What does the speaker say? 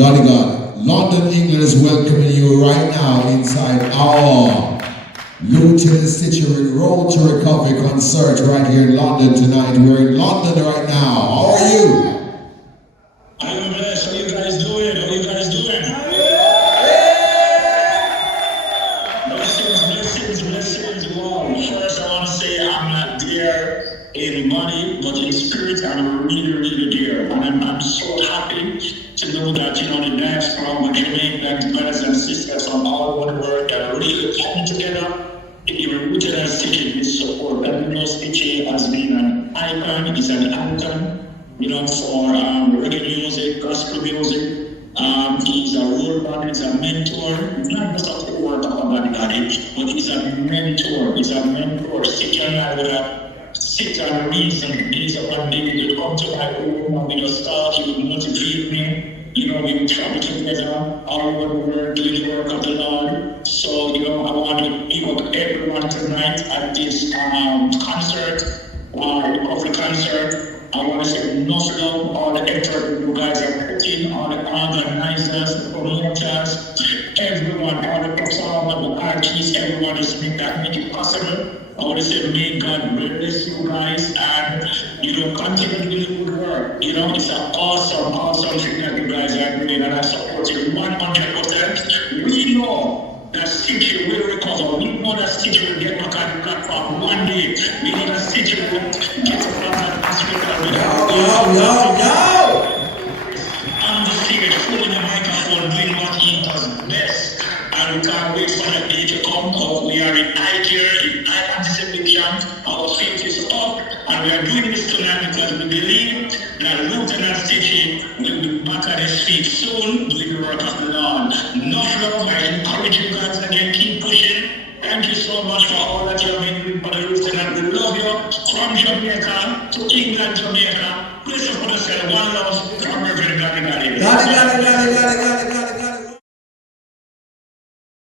Goddy Goddy. London, England is welcoming you right now inside our Lieutenant Stitchie Road to Recovery concert right here in London tonight. We're in London right now. How are you? I'm blessed. How you guys doing? How you guys doing? Blessings. Wow. First, I want to say I'm not there in body, but in spirit, I'm really there. And I'm so happy to know that, the dance from Jamaican brothers and sisters from all over the world that are really coming together. You're rooted as Stichie with support. And Stichie has been an icon, is an anthem, for reggae music, gospel music. He's a role model, he's a mentor. He's not just a co-worker of Goddy Goddy, but he's a mentor. Stichie and I would have sit and reason. He's a one day he would come to my home and we just start, he would motivate me. We would travel together all over the world doing the work of the Lord. So, I want to give up everyone tonight at this concert, recovery concert. I want to say enough love, all the effort you guys are putting, all the organizers, the promoters, everyone, all the performers, the artists, everyone is make it possible. I want to say, may God bless you guys and, continue to do the good work. It's an awesome thing that you guys are doing and I support you 100%. We know that Stichie will recover. We know that Stichie will get back on the platform one day. We know that Stichie will get back on the on the stage, holding the microphone, doing what he does best. And we can't wait for that day to come. We are in high gear, in high anticipation. Our faith is up. And we are doing this tonight because we believe that Lieutenant Stitchie will be back at his feet soon, doing the work of the Lord. Enough love. I encourage you guys again, keep pushing. Thank you so much for all that you have been doing for the Lieutenant. We love you from Jamaica to England, Jamaica. Please support us, one love from